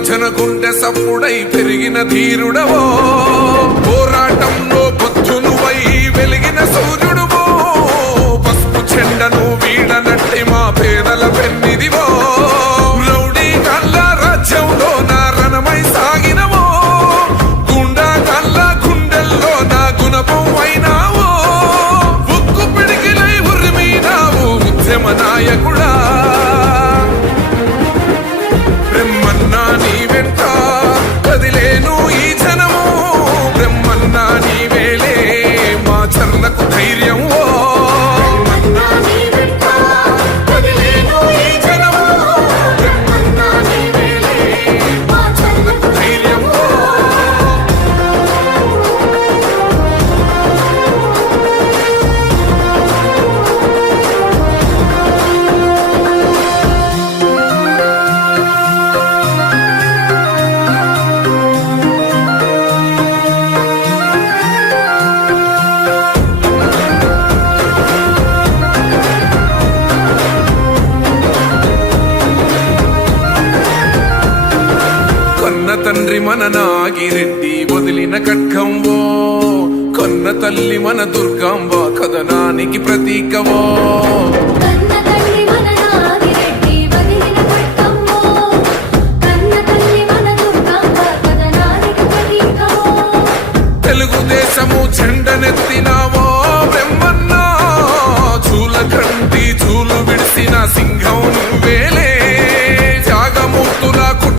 జనగుండె సప్పుడై పెరిగిన ధీరుడవో పోరాటంలో బుద్ధునువై వెలిగిన సూర్యుడువో పసుపు చెండను వీడనట్టి మా పేదల పెన్నిదివో రౌడీ కళ్ళ రాజ్యంలో నా రణమై సాగినవో గుండా కళ్ళ గుండెల్లో నా గుణపం అయినావో ఉక్కు పిడికిలై ఉరిమినావు ఉద్యమ నాయకుడా బ్రహ్మన్నా నీ వెంట కదిలేను ఈ జనము బ్రహ్మన్నా నీ వేలే మా చర్లకు ధైర్యం తండ్రి మన నాగిరెడ్డి వదిలిన ఖడ్గంవో కొన్న తల్లి మన దుర్గాంబ కథనానికి ప్రతీకవో తెలుగుదేశము జెండనెత్తినావో